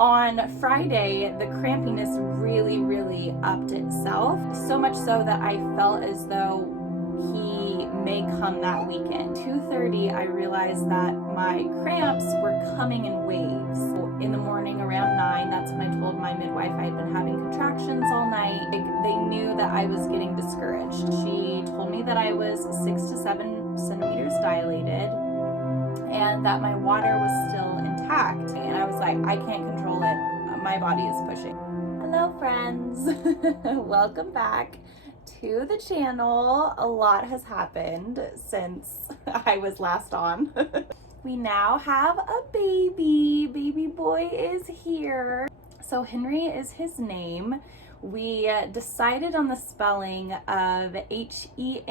On Friday, the crampiness really upped itself, so much so that I felt as though he may come that weekend. 2:30, I realized that my cramps were coming in waves. In the morning around 9, that's when I told my midwife I had been having contractions all night. They knew that I was getting discouraged. She told me that I was 6 to 7 centimeters dilated and that my water was still intact. And I was like, I can't control it. My body is pushing. Hello, friends. Welcome back to the channel. A lot has happened since I was last on. We now have a baby. Baby boy is here. So Henri is his name. We decided on the spelling of Henri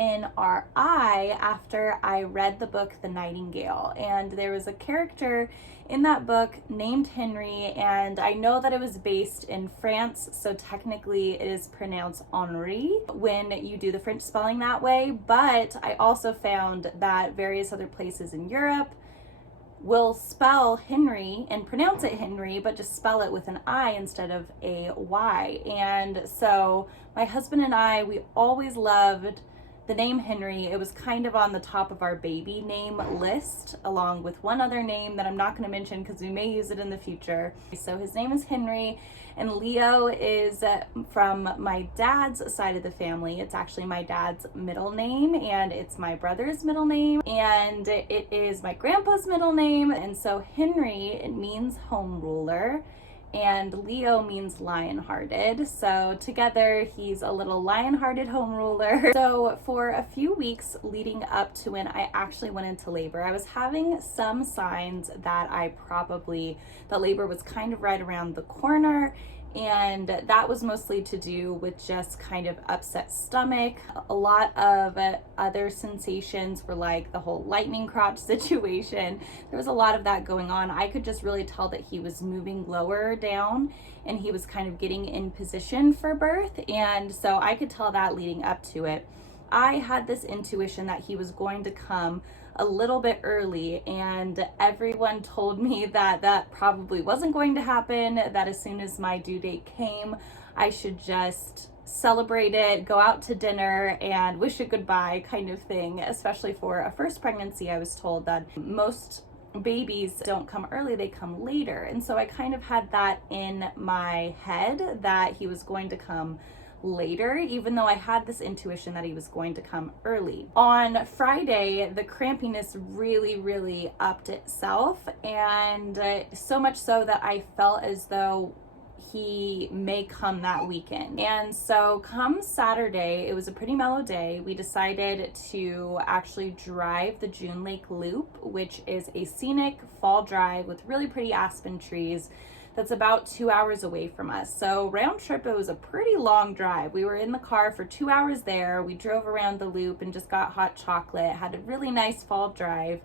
after I read the book The Nightingale, and there was a character in that book named Henri, and I know that it was based in France, so technically it is pronounced Henri when you do the French spelling that way, but I also found that various other places in Europe will spell Henri and pronounce it Henri, but just spell it with an I instead of a Y. And so my husband and I, we always loved the name Henri. It was kind of on the top of our baby name list, along with one other name that I'm not going to mention because we may use it in the future. So his name is Henri, and Leo is from my dad's side of the family. It's actually my dad's middle name, and it's my brother's middle name, and it is my grandpa's middle name. And so Henri, it means home ruler, and Leo means lion-hearted. So together, he's a little lion-hearted home ruler. So for a few weeks leading up to when I actually went into labor, I was having some signs that that labor was kind of right around the corner. And that was mostly to do with just kind of upset stomach. A lot of other sensations were like the whole lightning crotch situation. There was a lot of that going on. I could just really tell that he was moving lower down and he was kind of getting in position for birth. And so I could tell that leading up to it. I had this intuition that he was going to come a little bit early, and everyone told me that that probably wasn't going to happen, that as soon as my due date came, I should just celebrate it, go out to dinner, and wish it goodbye kind of thing, especially for a first pregnancy. I was told that most babies don't come early, they come later. And so I kind of had that in my head that he was going to come later, even though I had this intuition that he was going to come early. On Friday, the crampiness really upped itself, and so much so that I felt as though he may come that weekend. And so come Saturday, it was a pretty mellow day. We decided to actually drive the June Lake Loop, which is a scenic fall drive with really pretty aspen trees that's about 2 hours away from us. So round trip, it was a pretty long drive. We were in the car for 2 hours there. We drove around the loop and just got hot chocolate, had a really nice fall drive.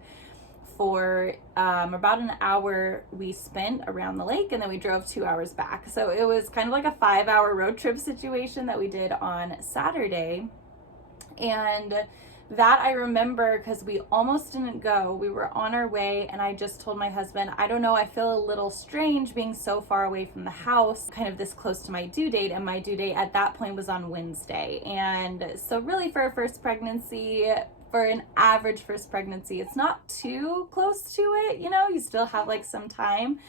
For about an hour we spent around the lake, and then we drove 2 hours back. So it was kind of like a 5-hour road trip situation that we did on Saturday. And that I remember because we almost didn't go. We were on our way, and I just told my husband, I don't know, I feel a little strange being so far away from the house, kind of this close to my due date, and my due date at that point was on Wednesday. And so really for a first pregnancy, for an average first pregnancy, it's not too close to it, you know, you still have like some time.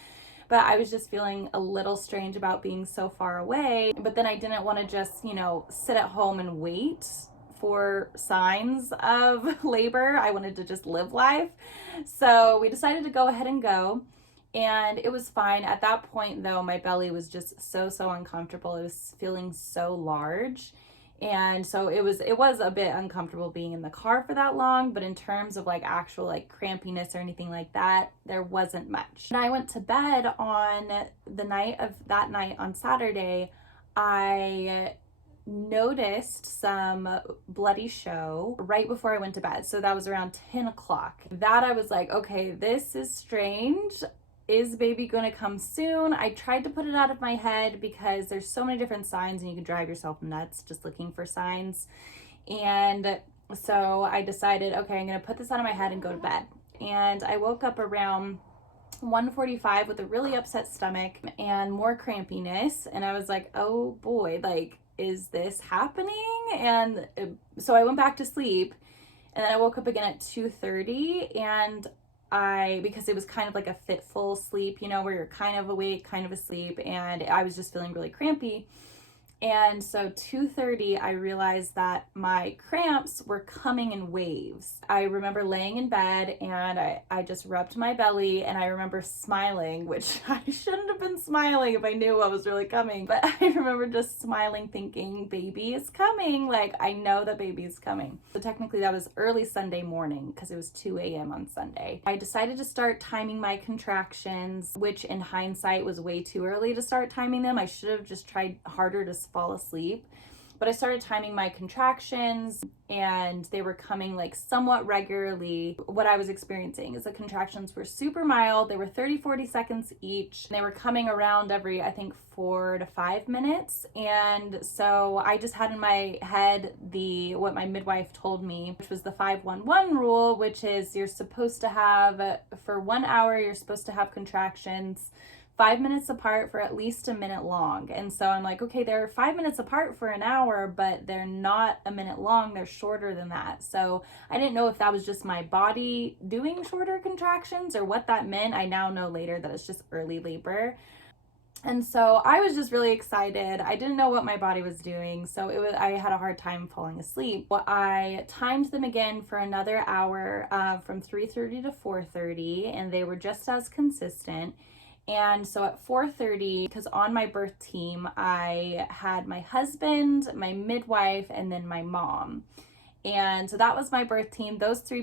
But I was just feeling a little strange about being so far away. But then I didn't want to just, you know, sit at home and wait for signs of labor. I wanted to just live life. So we decided to go ahead and go, and it was fine. At that point though, my belly was just so uncomfortable. It was feeling so large. And so it was a bit uncomfortable being in the car for that long, but in terms of like actual like crampiness or anything like that, there wasn't much. And I went to bed on that night on Saturday. I noticed some bloody show right before I went to bed. So that was around 10 o'clock. That I was like, okay, this is strange. Is baby going to come soon? I tried to put it out of my head because there's so many different signs and you can drive yourself nuts just looking for signs. And so I decided, okay, I'm going to put this out of my head and go to bed. And I woke up around 1:45 with a really upset stomach and more crampiness. And I was like, oh boy, like, is this happening? And so I went back to sleep, and then I woke up again at 2:30, and because it was kind of like a fitful sleep, you know, where you're kind of awake, kind of asleep, and I was just feeling really crampy. And so 2:30, I realized that my cramps were coming in waves. I remember laying in bed, and I just rubbed my belly, and I remember smiling, which I shouldn't have been smiling if I knew what was really coming. But I remember just smiling, thinking, baby is coming. Like, I know that baby is coming. So technically that was early Sunday morning, because it was 2 a.m. on Sunday. I decided to start timing my contractions, which in hindsight was way too early to start timing them. I should have just tried harder to fall asleep. But I started timing my contractions, and they were coming like somewhat regularly. What I was experiencing is the contractions were super mild. They were 30-40 seconds each. They were coming around every, I think, 4 to 5 minutes. And so I just had in my head what my midwife told me, which was the 5-1-1 rule, which is you're supposed to have, for 1 hour, you're supposed to have contractions 5 minutes apart for at least a minute long. And so I'm like, okay, they're 5 minutes apart for an hour, but they're not a minute long. They're shorter than that. So I didn't know if that was just my body doing shorter contractions or what that meant. I now know later that it's just early labor. And so I was just really excited. I didn't know what my body was doing, so I had a hard time falling asleep. I timed them again for another hour, from 3:30 to 4:30, and they were just as consistent. And so at 4:30, because on my birth team, I had my husband, my midwife, and then my mom. And so that was my birth team. Those were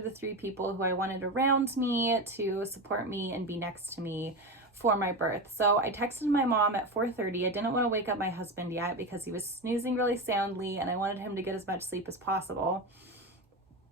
the three people who I wanted around me to support me and be next to me for my birth. So I texted my mom at 4:30. I didn't want to wake up my husband yet because he was snoozing really soundly, and I wanted him to get as much sleep as possible.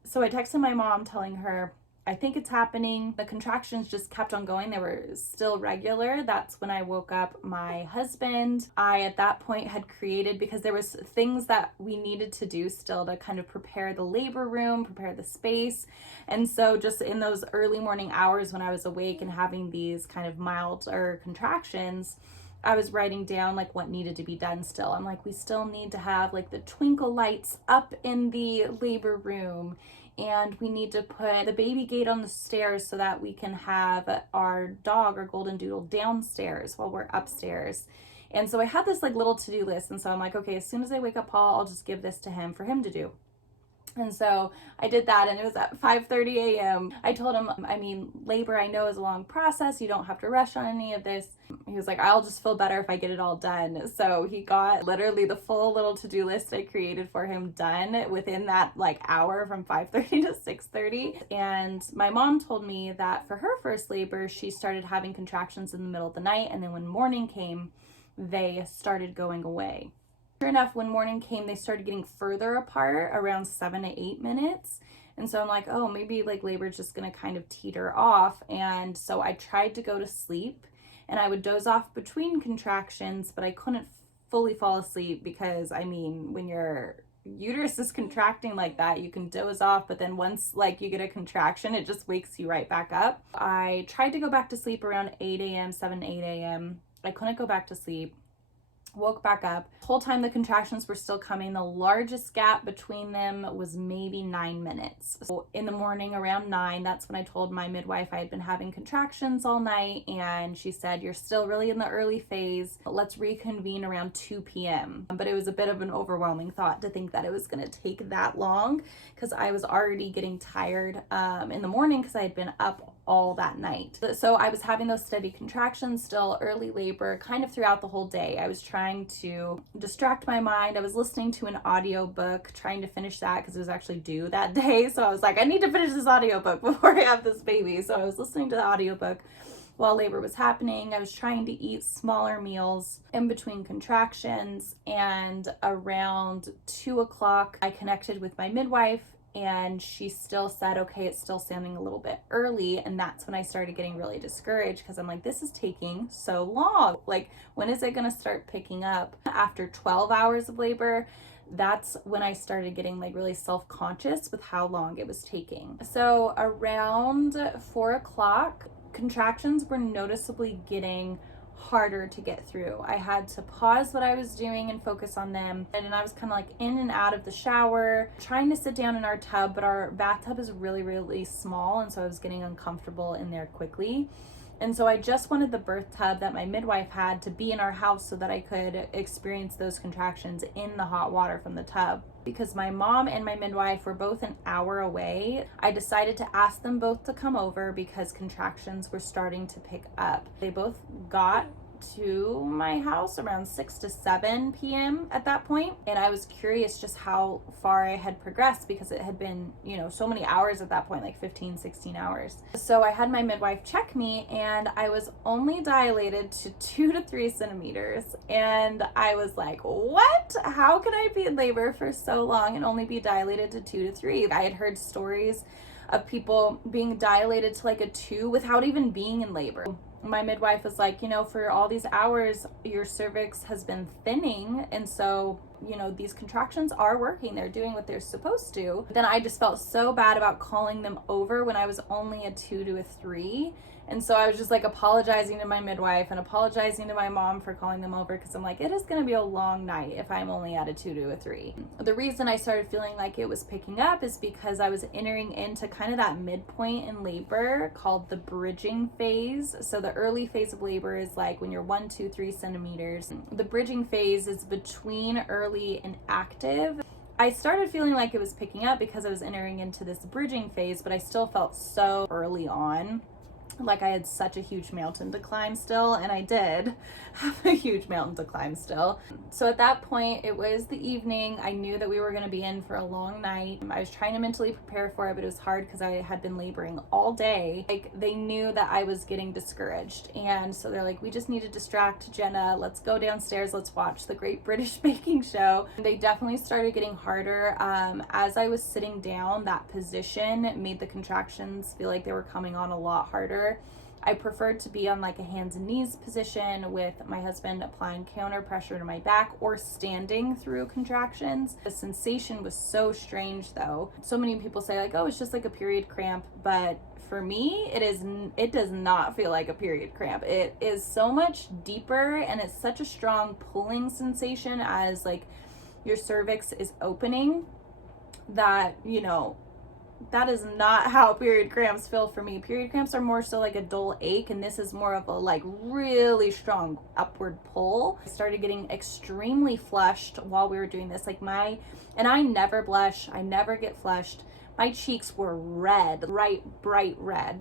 So I texted my mom telling her, I think it's happening. The contractions just kept on going. They were still regular. That's when I woke up my husband. I, at that point, had created, because there was things that we needed to do still to kind of prepare the labor room, prepare the space. And so just in those early morning hours when I was awake and having these kind of milder contractions, I was writing down like what needed to be done still. I'm like, we still need to have like the twinkle lights up in the labor room, and we need to put the baby gate on the stairs so that we can have our dog, our golden doodle, downstairs while we're upstairs. And so I had this like little to-do list, and so I'm like, okay, as soon as I wake up Paul, I'll just give this to him for him to do. And so I did that, and it was at 5:30 a.m. I told him, I mean, labor I know is a long process. You don't have to rush on any of this. He was like, I'll just feel better if I get it all done. So he got literally the full little to-do list I created for him done within that like hour from 5:30 to 6:30. And my mom told me that for her first labor, she started having contractions in the middle of the night, and then when morning came, they started going away. Sure enough, when morning came, they started getting further apart around 7 to 8 minutes. And so I'm like, oh, maybe like labor's just gonna kind of teeter off. And so I tried to go to sleep, and I would doze off between contractions, but I couldn't fully fall asleep because, I mean, when your uterus is contracting like that, you can doze off, but then once like you get a contraction, it just wakes you right back up. I tried to go back to sleep around 8 a.m., 7, 8 a.m. I couldn't go back to sleep. Woke back up. The whole time the contractions were still coming. The largest gap between them was maybe 9 minutes. So in the morning around 9, that's when I told my midwife I had been having contractions all night, and she said, you're still really in the early phase. Let's reconvene around 2 p.m. But it was a bit of an overwhelming thought to think that it was going to take that long, because I was already getting tired in the morning because I had been up all that night. So I was having those steady contractions, still early labor, kind of throughout the whole day. I was trying to distract my mind. I was listening to an audiobook, trying to finish that because it was actually due that day. So I was like, I need to finish this audiobook before I have this baby. So I was listening to the audiobook while labor was happening. I was trying to eat smaller meals in between contractions, and around 2 o'clock, I connected with my midwife, and she still said, okay, it's still sounding a little bit early. And that's when I started getting really discouraged, because I'm like, this is taking so long. Like, when is it going to start picking up? After 12 hours of labor, that's when I started getting like really self-conscious with how long it was taking. So around 4 o'clock, contractions were noticeably getting harder to get through. I had to pause what I was doing and focus on them. And I was kind of like in and out of the shower, trying to sit down in our tub, but our bathtub is really, really small. And so I was getting uncomfortable in there quickly. And so I just wanted the birth tub that my midwife had to be in our house so that I could experience those contractions in the hot water from the tub. Because my mom and my midwife were both an hour away, I decided to ask them both to come over because contractions were starting to pick up. They both got to my house around 6 to 7 p.m. at that point, and I was curious just how far I had progressed because it had been, so many hours at that point, like 15, 16 hours. So I had my midwife check me, and I was only dilated to 2 to 3 centimeters, and I was like, what? How can I be in labor for so long and only be dilated to 2 to 3? I had heard stories of people being dilated to like a 2 without even being in labor. My midwife was like, for all these hours, your cervix has been thinning. And so, these contractions are working. They're doing what they're supposed to. Then I just felt so bad about calling them over when I was only a 2 to a 3. And so I was just like apologizing to my midwife and apologizing to my mom for calling them over because I'm like, it is going to be a long night if I'm only at a 2 to a 3. The reason I started feeling like it was picking up is because I was entering into kind of that midpoint in labor called the bridging phase. So the early phase of labor is like when you're 1, 2, 3 centimeters. The bridging phase is between early and active. I started feeling like it was picking up because I was entering into this bridging phase, but I still felt so early on. Like I had such a huge mountain to climb still, and I did have a huge mountain to climb still. So at that point, it was the evening. I knew that we were going to be in for a long night. I was trying to mentally prepare for it, but it was hard because I had been laboring all day. Like they knew that I was getting discouraged, and so they're like, we just need to distract Jenna. Let's go downstairs. Let's watch the Great British Baking Show. They definitely started getting harder. As I was sitting down, that position made the contractions feel like they were coming on a lot harder. I preferred to be on like a hands and knees position with my husband applying counter pressure to my back or standing through contractions. The sensation was so strange though. So many people say like, oh, it's just like a period cramp, but for me, it does not feel like a period cramp. It is so much deeper, and it's such a strong pulling sensation as like your cervix is opening that, that is not how period cramps feel for me. Period cramps are more so like a dull ache, and this is more of a like really strong upward pull. I started getting extremely flushed while we were doing this. And I never blush, I never get flushed. My cheeks were red, bright red.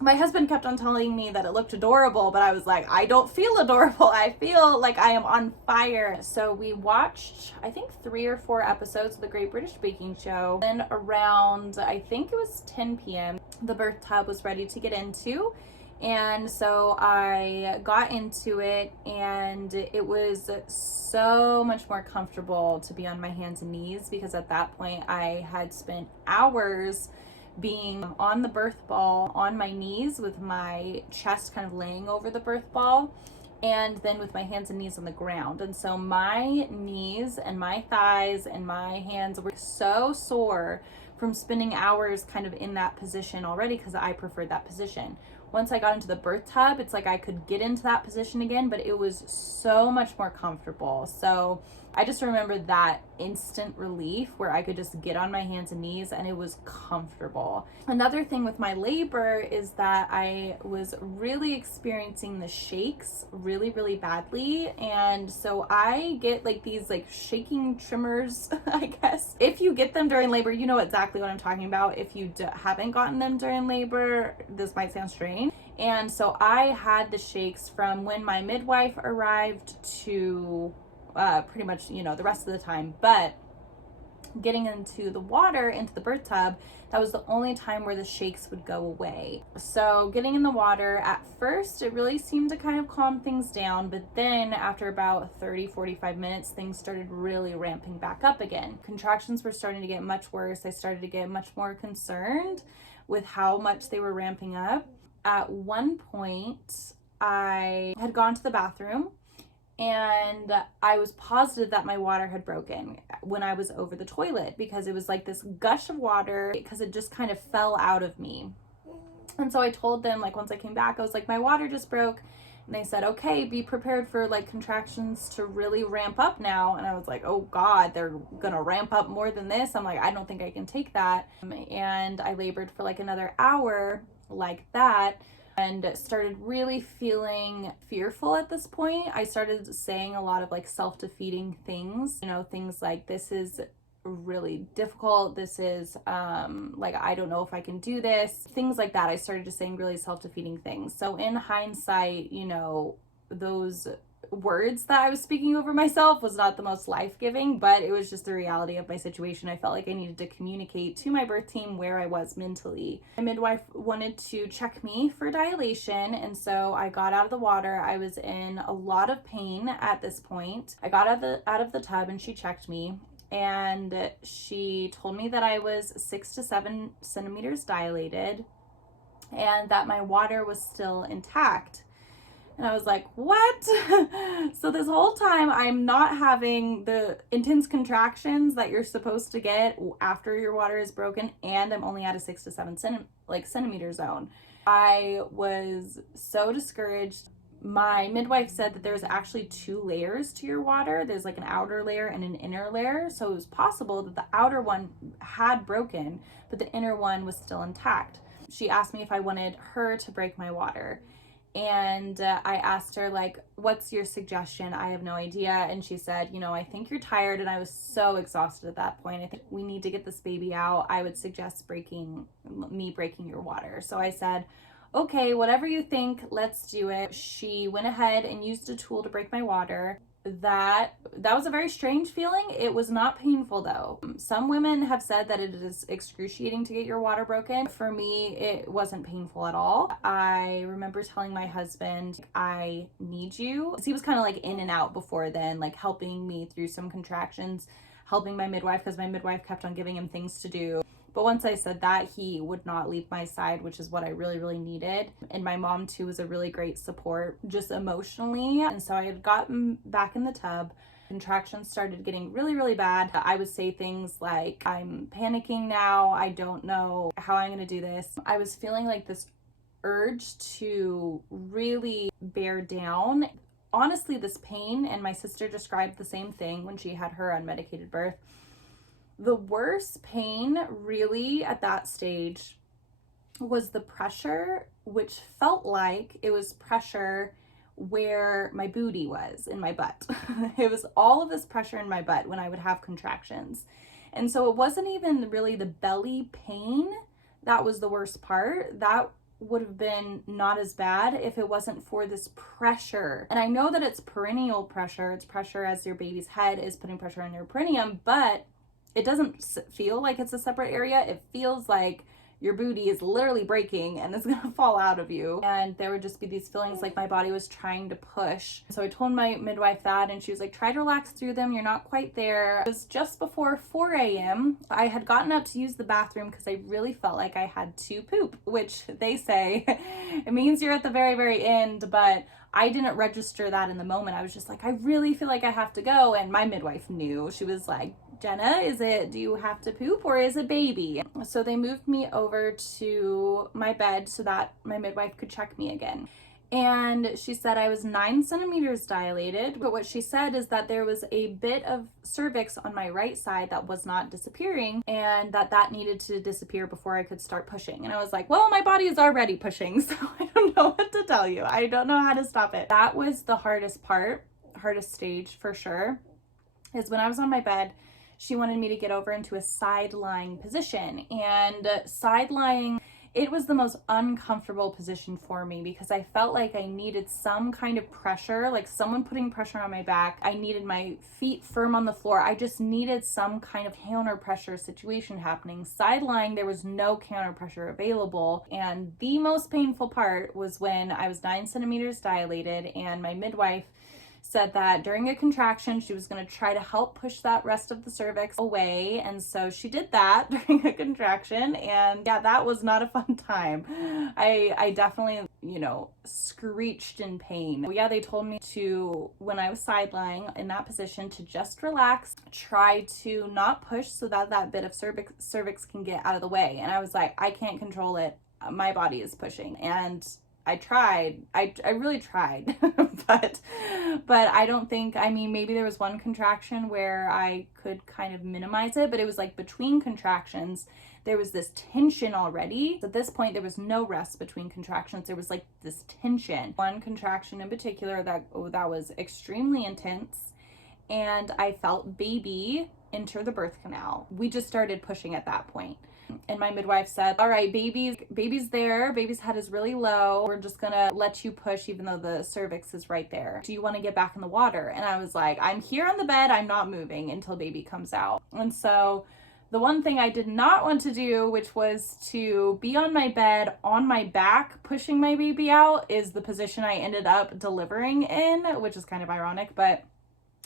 My husband kept on telling me that it looked adorable, but I was like, I don't feel adorable. I feel like I am on fire. So we watched, I think 3 or 4 episodes of the Great British Baking Show. Then around, I think it was 10 p.m., the birth tub was ready to get into. And so I got into it, and it was so much more comfortable to be on my hands and knees because at that point I had spent hours being on the birth ball on my knees with my chest kind of laying over the birth ball, and then with my hands and knees on the ground. And so my knees and my thighs and my hands were so sore from spending hours kind of in that position already because I preferred that position. Once I got into the birth tub, it's like I could get into that position again, but it was so much more comfortable. So I just remember that instant relief where I could just get on my hands and knees and it was comfortable. Another thing with my labor is that I was really experiencing the shakes really, really badly. And so I get like these like shaking tremors, I guess. If you get them during labor, you know exactly what I'm talking about. If you haven't gotten them during labor, this might sound strange. And so I had the shakes from when my midwife arrived to pretty much, the rest of the time. But getting into the water, into the birth tub, that was the only time where the shakes would go away. So getting in the water, at first, it really seemed to kind of calm things down. But then after about 30, 45 minutes, things started really ramping back up again. Contractions were starting to get much worse. I started to get much more concerned with how much they were ramping up. At one point, I had gone to the bathroom, and I was positive that my water had broken when I was over the toilet because it was like this gush of water because it just kind of fell out of me. And so I told them, like, once I came back, I was like, my water just broke. And they said, okay, be prepared for like contractions to really ramp up now. And I was like, oh God, they're gonna ramp up more than this. I'm like, I don't think I can take that. And I labored for like another hour like that, and started really feeling fearful at this point. I started saying a lot of like self-defeating things, you know, things like, this is really difficult, this is like, I don't know if I can do this, things like that. I started just saying really self-defeating things. So in hindsight, you know, those words that I was speaking over myself was not the most life-giving, but it was just the reality of my situation. I felt like I needed to communicate to my birth team where I was mentally. My midwife wanted to check me for dilation, and so I got out of the water. I was in a lot of pain at this point. I got out of the tub and she checked me, and she told me that I was 6 to 7 centimeters dilated and that my water was still intact. And I was like, what? So this whole time I'm not having the intense contractions that you're supposed to get after your water is broken, and I'm only at a 6 to 7 centimeter zone. I was so discouraged. My midwife said that there's actually 2 layers to your water. There's like an outer layer and an inner layer. So it was possible that the outer one had broken, but the inner one was still intact. She asked me if I wanted her to break my water. And I asked her, like, what's your suggestion? I have no idea. And she said, you know, I think you're tired. And I was so exhausted at that point. I think we need to get this baby out. I would suggest breaking your water. So I said, okay, whatever you think, let's do it. She went ahead and used a tool to break my water. That was a very strange feeling. It was not painful though. Some women have said that it is excruciating to get your water broken. For me, it wasn't painful at all. I remember telling my husband, I need you. He was kind of like in and out before then, like helping me through some contractions, helping my midwife, because my midwife kept on giving him things to do. But once I said that, he would not leave my side, which is what I really, really needed. And my mom too was a really great support, just emotionally. And so I had gotten back in the tub. Contractions started getting really, really bad. I would say things like, I'm panicking now. I don't know how I'm gonna do this. I was feeling like this urge to really bear down. Honestly, this pain, and my sister described the same thing when she had her unmedicated birth. The worst pain really at that stage was the pressure, which felt like it was pressure where my booty was in my butt. It was all of this pressure in my butt when I would have contractions. And so it wasn't even really the belly pain that was the worst part. That would have been not as bad if it wasn't for this pressure. And I know that it's perineal pressure. It's pressure as your baby's head is putting pressure on your perineum, but it doesn't feel like it's a separate area. It feels like your booty is literally breaking and it's gonna fall out of you. And there would just be these feelings like my body was trying to push. So I told my midwife that, and she was like, try to relax through them. You're not quite there. It was just before 4 a.m. I had gotten up to use the bathroom because I really felt like I had to poop, which they say it means you're at the very, very end, but I didn't register that in the moment. I was just like, I really feel like I have to go. And my midwife knew. She was like, Jenna, do you have to poop or is it baby? So they moved me over to my bed so that my midwife could check me again. And she said I was 9 centimeters dilated, but what she said is that there was a bit of cervix on my right side that was not disappearing, and that needed to disappear before I could start pushing. And I was like, well, my body is already pushing, so I don't know what to tell you. I don't know how to stop it. That was the hardest part, hardest stage for sure, is when I was on my bed. She wanted me to get over into a side lying position, and side lying, it was the most uncomfortable position for me because I felt like I needed some kind of pressure, like someone putting pressure on my back. I needed my feet firm on the floor. I just needed some kind of counter pressure situation happening. Side lying, there was no counter pressure available. And the most painful part was when I was 9 centimeters dilated, and my midwife said that during a contraction, she was going to try to help push that rest of the cervix away. And so she did that during a contraction. And yeah, that was not a fun time. I definitely, screeched in pain. Yeah, they told me to, when I was side lying in that position, to just relax, try to not push so that that bit of cervix can get out of the way. And I was like, I can't control it. my body is pushing. And I tried. I really tried. but I don't think, I mean, maybe there was one contraction where I could kind of minimize it, but it was like between contractions, there was this tension already. At this point, there was no rest between contractions. There was like this tension. One contraction in particular that was extremely intense, and I felt baby enter the birth canal. We just started pushing at that point. And my midwife said, all right, baby's there. Baby's head is really low. We're just gonna let you push even though the cervix is right there. Do you want to get back in the water? And I was like, I'm here on the bed. I'm not moving until baby comes out. And so the one thing I did not want to do, which was to be on my bed on my back pushing my baby out, is the position I ended up delivering in, which is kind of ironic, but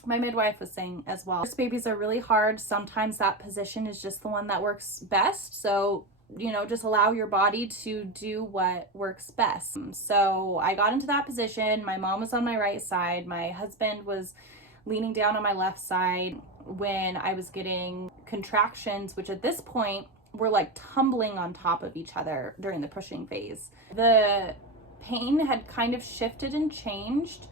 my midwife was saying as well, first babies are really hard. Sometimes that position is just the one that works best. So, you know, just allow your body to do what works best. So I got into that position. My mom was on my right side. My husband was leaning down on my left side when I was getting contractions, which at this point were like tumbling on top of each other during the pushing phase. The pain had kind of shifted and changed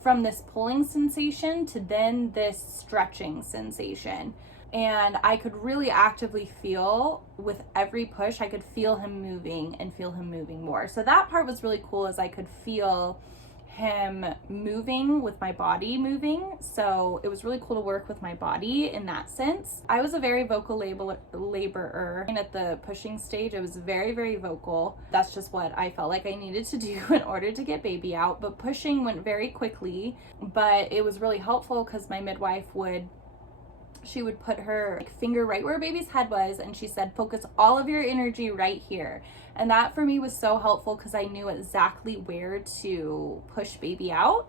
from this pulling sensation to then this stretching sensation. And I could really actively feel with every push, I could feel him moving and feel him moving more. So that part was really cool, as I could feel him moving with my body moving. So it was really cool to work with my body in that sense. I was a very vocal laborer. And at the pushing stage, I was very, very vocal. That's just what I felt like I needed to do in order to get baby out. But pushing went very quickly, but it was really helpful because my midwife would put her finger right where baby's head was, and she said, focus all of your energy right here. And that for me was so helpful because I knew exactly where to push baby out.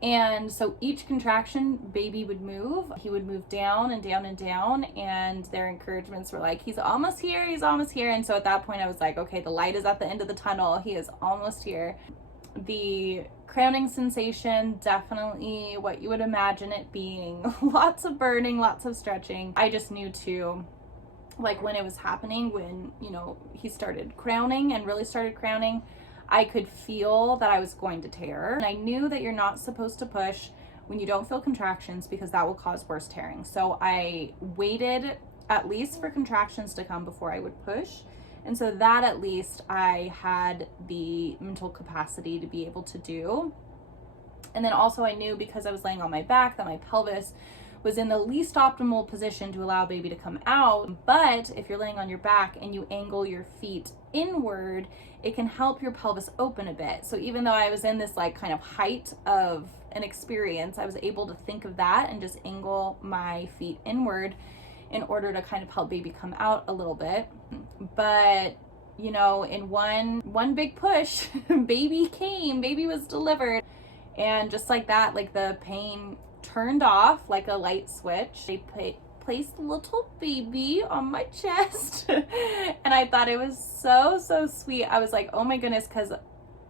And so each contraction, baby would move. He would move down and down and down, and their encouragements were like, he's almost here, he's almost here. And so at that point I was like, okay, the light is at the end of the tunnel. He is almost here. The crowning sensation, definitely what you would imagine it being. Lots of burning, lots of stretching. I just knew too, like when it was happening, when, you know, he started crowning and really started crowning, I could feel that I was going to tear. And I knew that you're not supposed to push when you don't feel contractions because that will cause worse tearing. So I waited at least for contractions to come before I would push. And so that at least I had the mental capacity to be able to do. And then also I knew, because I was laying on my back, that my pelvis was in the least optimal position to allow baby to come out. But if you're laying on your back and you angle your feet inward, it can help your pelvis open a bit. So even though I was in this like kind of height of an experience, I was able to think of that and just angle my feet inward in order to kind of help baby come out a little bit. But you know, in one big push, baby came, baby was delivered. And just like that, like the pain turned off like a light switch. They placed little baby on my chest and I thought it was so sweet. I was like, oh my goodness, because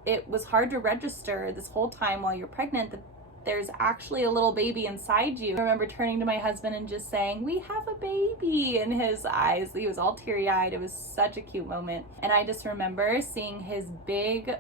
it was hard to register this whole time while you're pregnant that there's actually a little baby inside you. I remember turning to my husband and just saying, we have a baby, in his eyes. He was all teary-eyed. It was such a cute moment. And I just remember seeing his big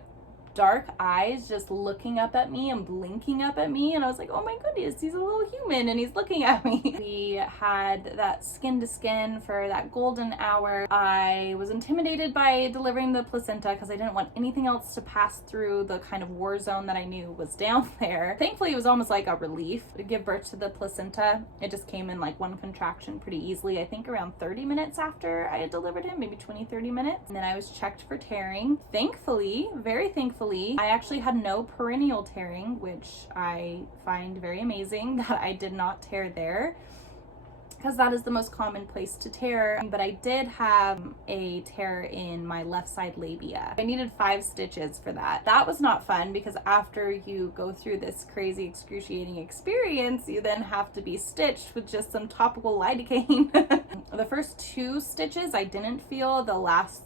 dark eyes just looking up at me and blinking up at me, and I was like, oh my goodness, he's a little human and he's looking at me. We had that skin to skin for that golden hour. I was intimidated by delivering the placenta because I didn't want anything else to pass through the kind of war zone that I knew was down there. Thankfully it was almost like a relief to give birth to the placenta. It just came in like one contraction pretty easily. I think around 30 minutes after I had delivered him, maybe 20-30 minutes, and then I was checked for tearing. Thankfully, very thankfully, I actually had no perineal tearing, which I find very amazing that I did not tear there, because that is the most common place to tear. But I did have a tear in my left side labia. I needed 5 stitches for that. That was not fun because after you go through this crazy excruciating experience, you then have to be stitched with just some topical lidocaine. The first 2 stitches I didn't feel. The last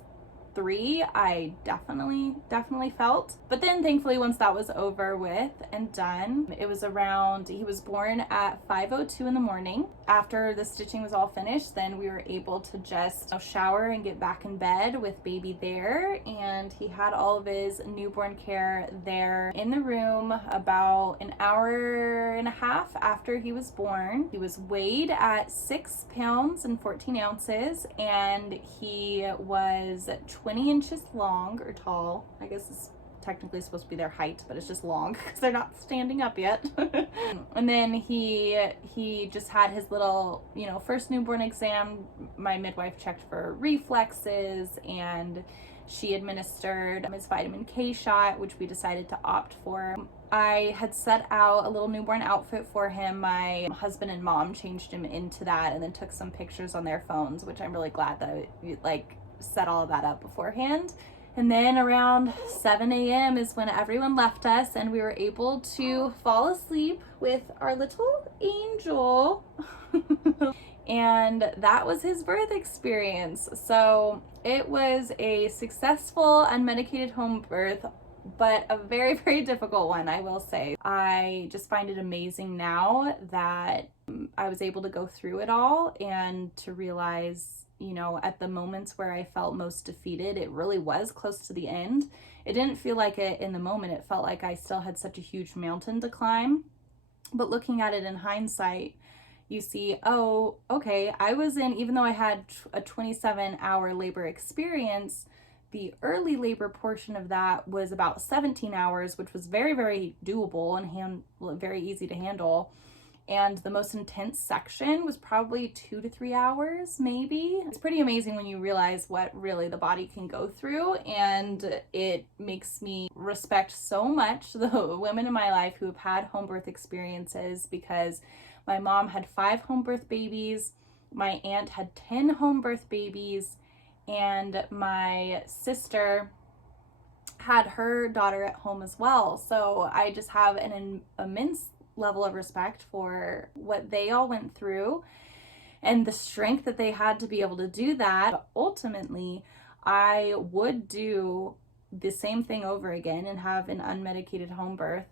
3, I definitely felt. But then thankfully, once that was over with and done, it was around, he was born at 5:02 in the morning. After the stitching was all finished, then we were able to just shower and get back in bed with baby there. And he had all of his newborn care there in the room about an hour and a half after he was born. He was weighed at 6 pounds and 14 ounces, and he was 20 inches long or tall. I guess it's technically supposed to be their height, but it's just long because they're not standing up yet. And then he just had his little, first newborn exam. My midwife checked for reflexes, and she administered his vitamin K shot, which we decided to opt for. I had set out a little newborn outfit for him. My husband and mom changed him into that and then took some pictures on their phones, which I'm really glad that we set all of that up beforehand. And then around 7 a.m. is when everyone left us, and we were able to fall asleep with our little angel. And that was his birth experience. So it was a successful unmedicated home birth, but a very, very difficult one, I will say. I just find it amazing now that I was able to go through it all and to realize, at the moments where I felt most defeated, it really was close to the end. It didn't feel like it in the moment. It felt like I still had such a huge mountain to climb. But looking at it in hindsight, you see, oh, okay, even though I had a 27-hour labor experience, the early labor portion of that was about 17 hours, which was very, very doable and very easy to handle. And the most intense section was probably 2 to 3 hours, maybe. It's pretty amazing when you realize what really the body can go through, and it makes me respect so much the women in my life who have had home birth experiences, because my mom had 5 home birth babies, my aunt had 10 home birth babies, and my sister had her daughter at home as well. So I just have an immense level of respect for what they all went through and the strength that they had to be able to do that. But ultimately, I would do the same thing over again and have an unmedicated home birth,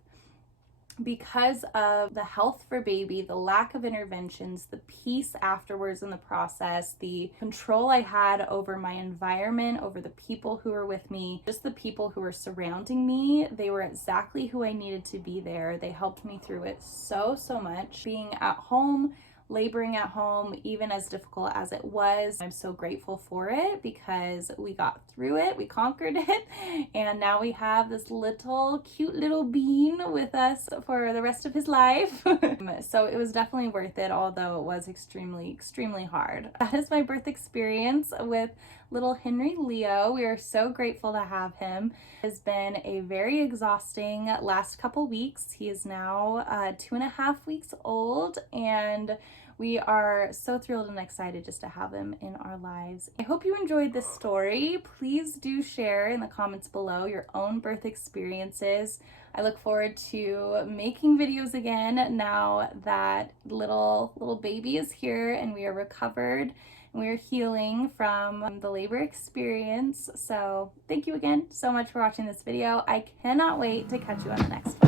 because of the health for baby, the lack of interventions, the peace afterwards in the process, the control I had over my environment, over the people who were with me, just the people who were surrounding me. They were exactly who I needed to be there. They helped me through it so much. Being at home, laboring at home, even as difficult as it was, I'm so grateful for it, because we got through it, we conquered it, and now we have this cute little bean with us for the rest of his life. So it was definitely worth it, although it was extremely hard. That is my birth experience with little Henri Leo. We are so grateful to have him. It has been a very exhausting last couple weeks. He is now 2.5 weeks old, and we are so thrilled and excited just to have him in our lives. I hope you enjoyed this story. Please do share in the comments below your own birth experiences. I look forward to making videos again now that little baby is here and we are recovered and we are healing from the labor experience. So thank you again so much for watching this video. I cannot wait to catch you on the next one.